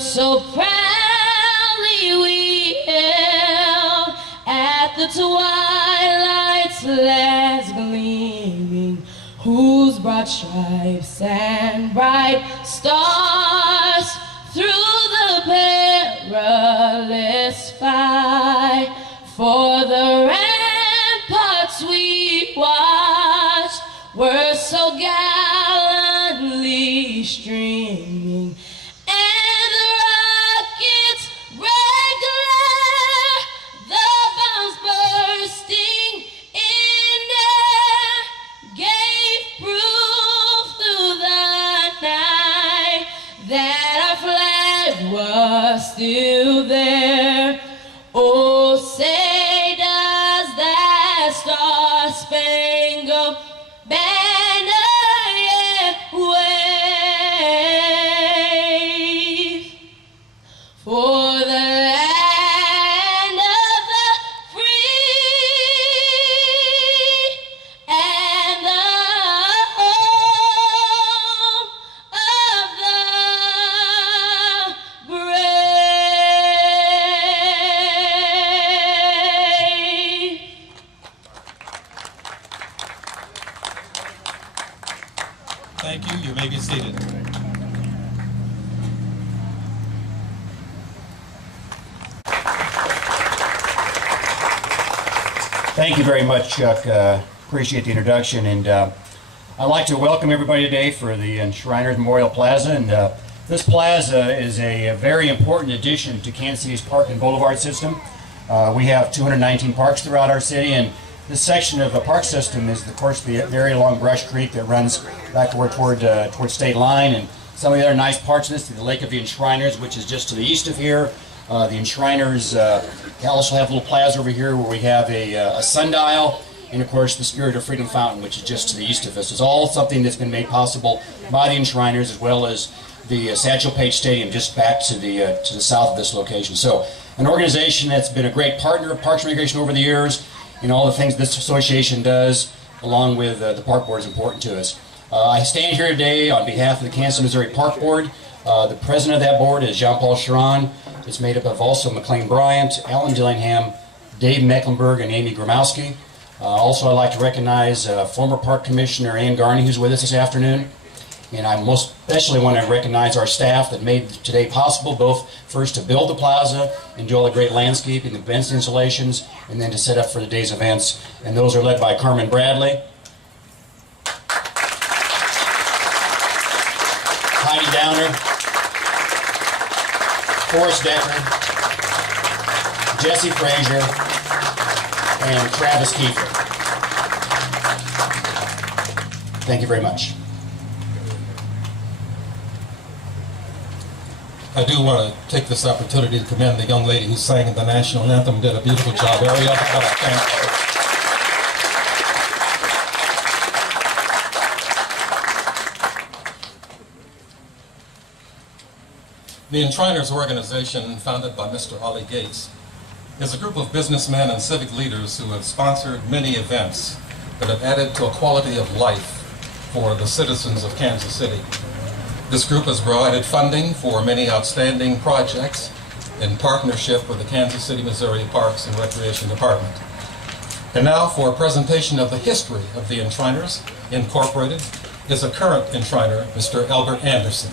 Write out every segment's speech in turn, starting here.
So proudly we hailed at the twilight's last gleaming, whose broad stripes and bright stars through the perilous fight for the ramparts we watched were so gallantly streaming. Still there. Oh, say does that star-spangled banner yet wave for the land of the free and the home of the Thank you. You may be seated. Thank you very much, Chuck. Appreciate the introduction, and I'd like to welcome everybody today for the Enshriners Memorial Plaza. And this plaza is a very important addition to Kansas City's park and boulevard system. We have 219 parks throughout our city, and this section of the park system is, of course, the area along Brush Creek that runs backward toward state line, and some of the other nice parts of this, the Lake of the Enshriners, which is just to the east of here. The Enshriners also have a little plaza over here where we have a sundial, and of course the Spirit of Freedom Fountain, which is just to the east of us. It's all something that's been made possible by the Enshriners, as well as the Satchel Paige Stadium just back to the south of this location. So an organization that's been a great partner of Parks and Recreation over the years. All the things this association does, along with the Park Board, is important to us. I stand here today on behalf of the Kansas Missouri Park Board. The president of that board is Jean-Paul Charon. It's made up of also McLean Bryant, Alan Dillingham, Dave Mecklenburg, and Amy Gromowski. Also, I'd like to recognize former Park Commissioner Ann Garney, who's with us this afternoon. And I most especially want to recognize our staff that made today possible, both first to build the plaza and do all the great landscaping, the events installations, and then to set up for the day's events. And those are led by Carmen Bradley, Heidi Downer, Forrest Decker, Jesse Frazier, and Travis Kiefer. Thank you very much. I do want to take this opportunity to commend the young lady who sang the national anthem, did a beautiful job. Ariel, thank you. The Enshriners organization, founded by Mr. Ollie Gates, is a group of businessmen and civic leaders who have sponsored many events that have added to a quality of life for the citizens of Kansas City. This group has provided funding for many outstanding projects in partnership with the Kansas City, Missouri Parks and Recreation Department. And now for a presentation of the history of the Enshriners Incorporated is a current Enshriner, Mr. Albert Anderson.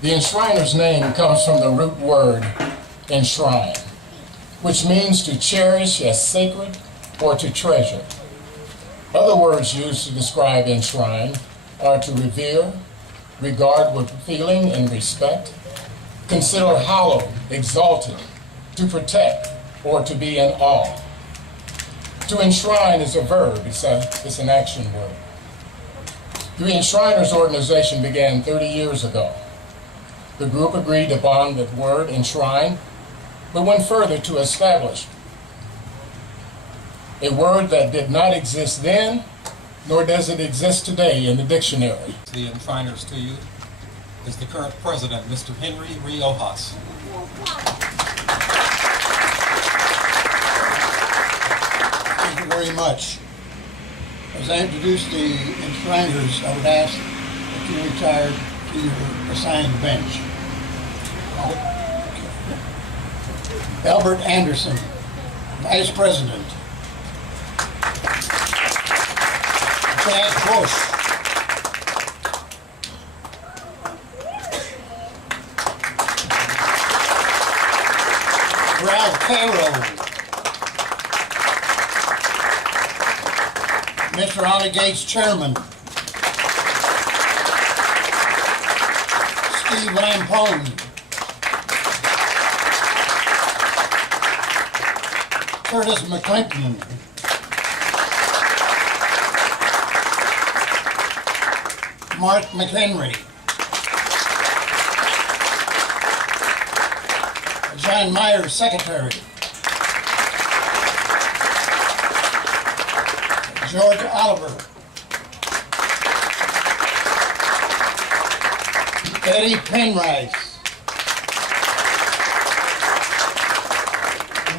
The Enshriner's name comes from the root word enshrine, which means to cherish as sacred or to treasure. Other words used to describe enshrine are to revere, regard with feeling and respect, consider hallowed, exalted, to protect, or to be in awe. To enshrine is a verb, it's an action word. The Enshriners organization began 30 years ago. The group agreed upon the word enshrine, but went further to establish a word that did not exist then, nor does it exist today in the dictionary. The Enshriners to you is the current president, Mr. Henry Riojas. Thank you very much. As I introduce the Enshriners, I would ask that you retire to your assigned bench. Albert Anderson, Vice President. Chad Bush. Ralph Cairo. Mr. Ollie Gates, Chairman. Steve Lampone. Curtis McClinton. Mark McHenry. John Myers, Secretary. George Oliver. Eddie Penrice.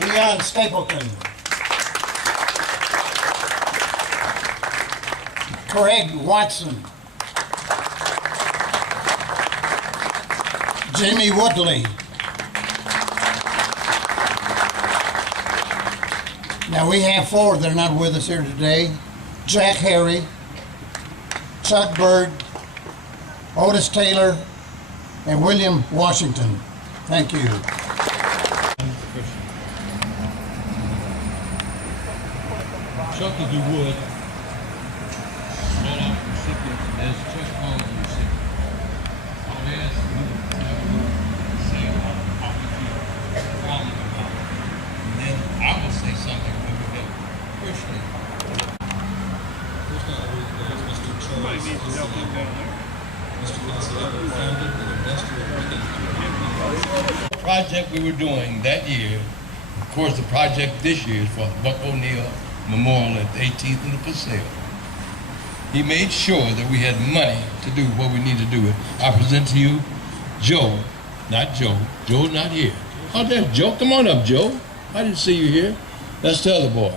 Leon Stapleton. Craig Watson. Jimmy Woodley. Now we have four that are not with us here today. Jack Harry, Chuck Bird, Otis Taylor, and William Washington. Thank you. Chuck, if you would, start off the recipients as Chuck calls the recipient. I'll ask you to have a little say about how we feel, calling them out. And then I will say something when we get personally. First, I would Mr. Charles Mr. Consuelo founded an industrial rigging company. The project we were doing that year, of course, the project this year is for the Buck O'Neill Memorial at the 18th and the Paseo. He made sure that we had money to do what we need to do it. I present to you Joe, not Joe. Joe's not here. Oh, there's Joe. Come on up, Joe. I didn't see you here. That's the other boy.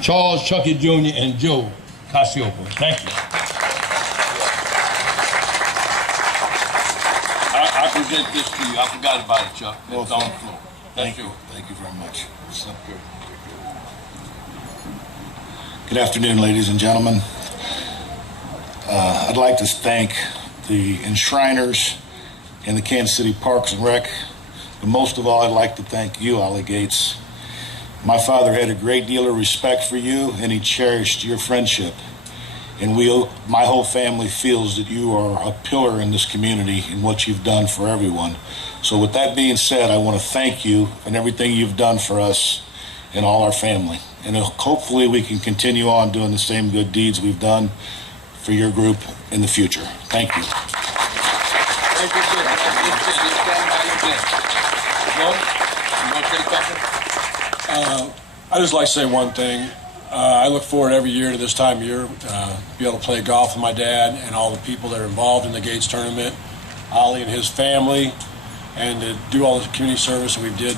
Charles Chucky Jr. and Joe Casiopo. Thank you. I present this to you. I forgot about it, Chuck. It's on the floor. Thank you. Thank you very much. So good. Good afternoon, ladies and gentlemen. I'd like to thank the Enshriners and the Kansas City Parks and Rec, but most of all, I'd like to thank you, Ollie Gates. My father had a great deal of respect for you, and he cherished your friendship. And my whole family feels that you are a pillar in this community in what you've done for everyone. So with that being said, I want to thank you and everything you've done for us and all our family. And hopefully we can continue on doing the same good deeds we've done for your group in the future. Thank you. Thank you, sir. You want to say something? I just like to say one thing. I look forward every year to this time of year to be able to play golf with my dad and all the people that are involved in the Gates tournament, Ollie and his family, and to do all the community service that we did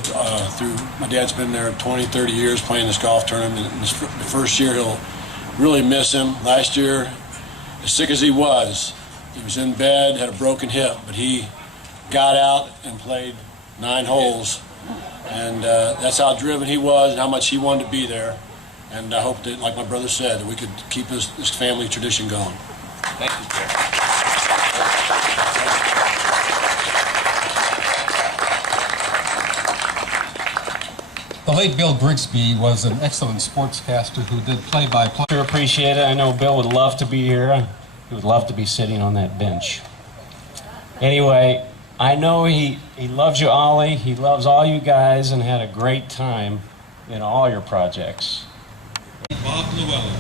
through. My dad's been there 20, 30 years playing this golf tournament. And the first year he'll really miss him. Last year, as sick as he was in bed, had a broken hip, but he got out and played 9 holes. And that's how driven he was and how much he wanted to be there. And I hope that, like my brother said, that we could keep this family tradition going. Thank you, sir. The late Bill Grigsby was an excellent sportscaster who did play-by-play. Sure appreciate it. I know Bill would love to be here. He would love to be sitting on that bench. Anyway, I know he loves you, Ollie. He loves all you guys and had a great time in all your projects. Bob Llewellyn.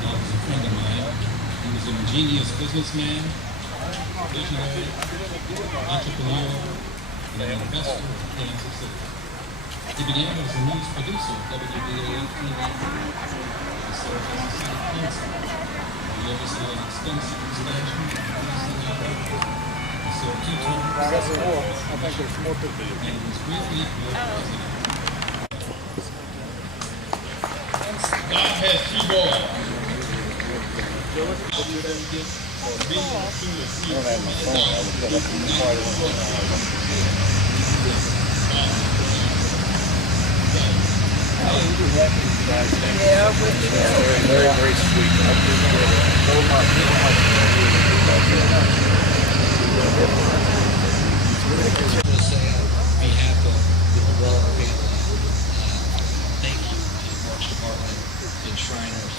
Bob was a friend of mine. He was an ingenious businessman, visionary, entrepreneur, and an investor in Kansas City. He began as a news producer at WBAL TV. He served as a city council. He oversaw an extensive expansion of the city network. He served 2 terms. I think there's more to be. And was briefly board president. God has 3 boys. Very, very sweet. I appreciate it so much. I want to say on behalf of the Llewellyn family, thank you to the Parks Department, the Enshriners,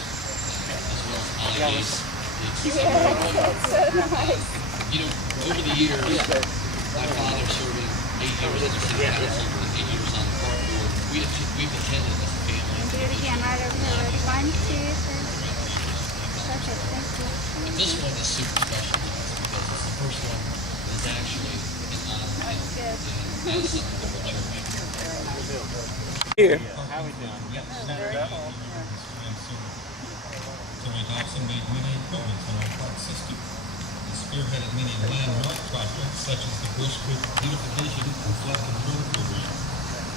as well as Ollie Gates. You know, over the years, my father serving 8 years as a city council and 8 years on the park board, we've attended as a family. Do it again, right over here. Ready? 1, 2, 3. Perfect, thank you. But this one is super special to us because it's the first one that's actually an honor as something that we're Here. Terry Dobson made many improvements in our park system. He spearheaded many landmark projects such as the Bush Creek beautification and flood control program,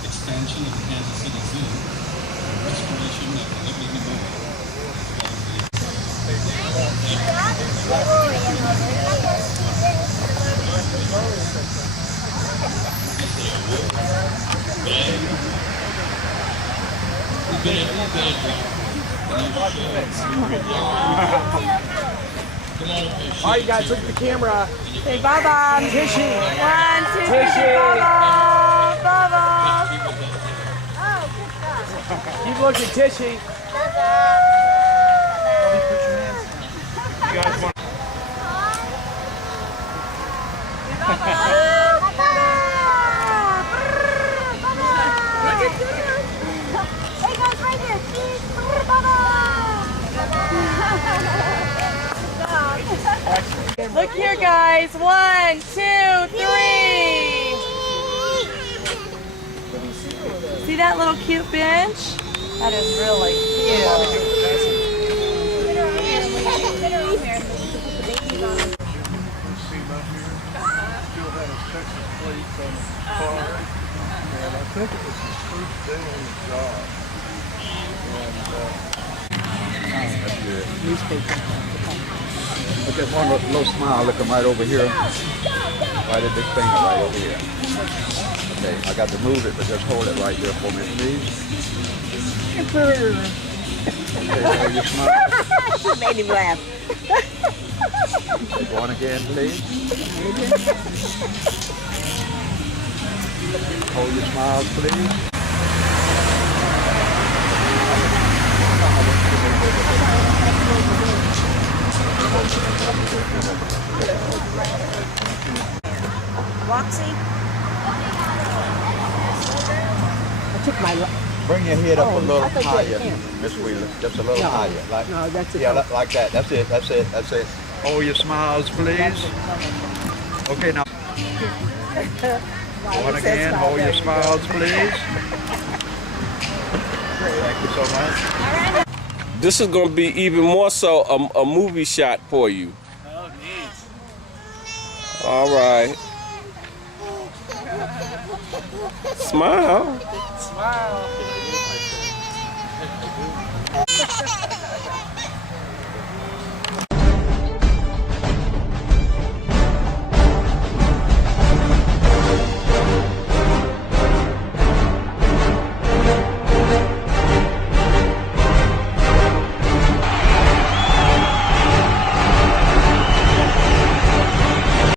expansion of the Kansas City Zoo, and restoration of the Liberty Memorial, All right, you guys, look at the camera. Say bye-bye. Tishy. 1, 2, 3, Tishy. bye-bye. Bye-bye. Keep looking, Tishy. You guys want Hey guys, right there. Cheese. Bye-bye. Look here, guys. 1, 2, 3. See that little cute bench? That is really cute. And I think it was his first day on the job. That's good. Look at one little smile, look, I'm right over here. Right at this finger right over here. Okay, I got to move it, but just hold it right there for me, please. Okay, hold your smile. She made him laugh. Okay, go on again, please. Hold your smiles, please. Roxy? I took my... Bring your head up a little higher, Miss Wheeler. Just a little higher. Like, No, that's it. yeah, like that. That's it. That's it. That's it. Hold your smiles, please. Okay, now. One again. Hold your smiles, please. Thank you so much. This is going to be even more so a movie shot for you. Oh, neat. All right. Smile. Smile.